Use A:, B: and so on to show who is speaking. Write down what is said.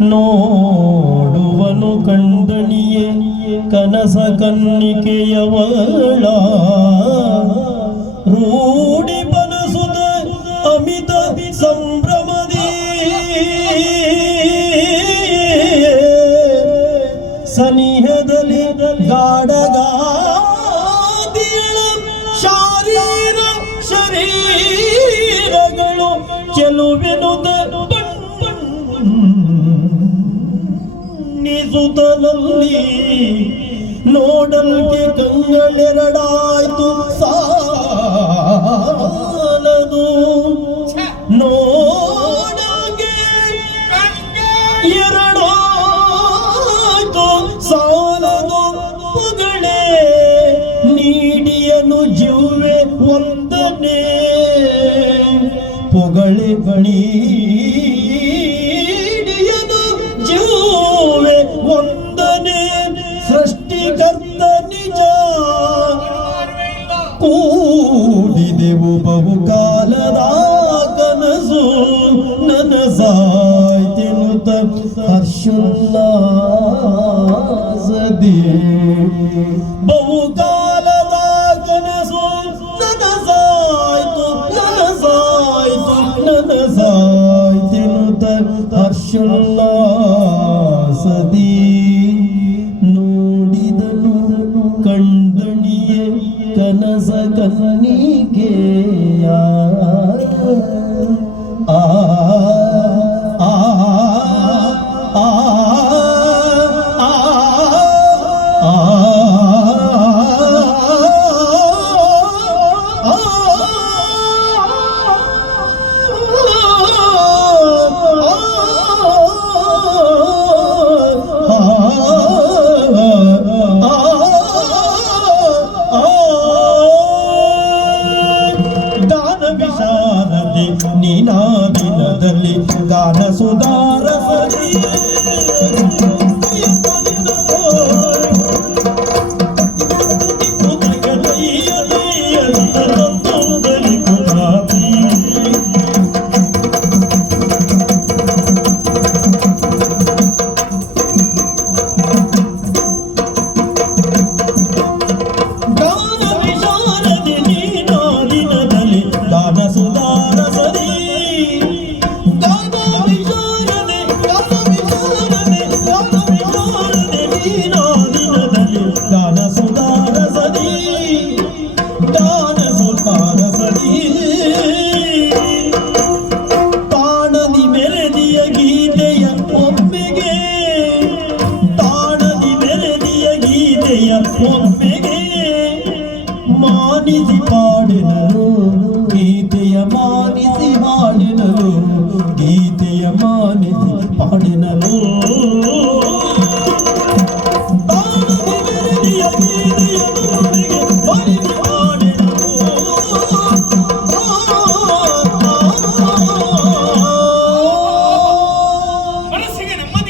A: ನೋಡುವನು ಕಂದಣಿಯೇ ಕನಸ ಕನ್ನಿಕೆಯವಳ. ರೂಢಿ ಬನಸುದ ಅಮಿತ ಸಂಭ್ರಮದಿ. ಸನಿಹದಲ್ಲಿ ಗಾಡಗಾದಿಯಳ ಶಾರೀರ ಶರೀರಗಳು ಚೆಲುವೆನುದ ನಿಸುತನಲ್ಲಿ ನೋಡಲ್ಗೆ ಕಂಗಳೆರಡಾಯ್ತು. ಪೊಗಳೆ ಬಣೀಡಿಯನು ಜೀವೆ ಒಂದನೇ ಸೃಷ್ಟಿಕರ್ತ ನಿಜ ಕೂಡಿದೆವು ಬಹುಕಾಲದ ಕನಸು ನನಸಾಯ್ತೆನುತ ಹರ್ಷುಲ್ಲಾಸದಿ ಬಹುಕಾಲದ ಹರ್ಷುಲ್ಲಾಸದಿ ನೋಡಿದನು ಕಂದಣಿಯೇ ಕನಸ ಕನ್ನಿಗೆಯ ಆ ವಿಷಾದತೆ ನೀನಾದಿನದಲ್ಲಿ ದಾನ ಸುಧಾರ फ़ोन पे गए जी पा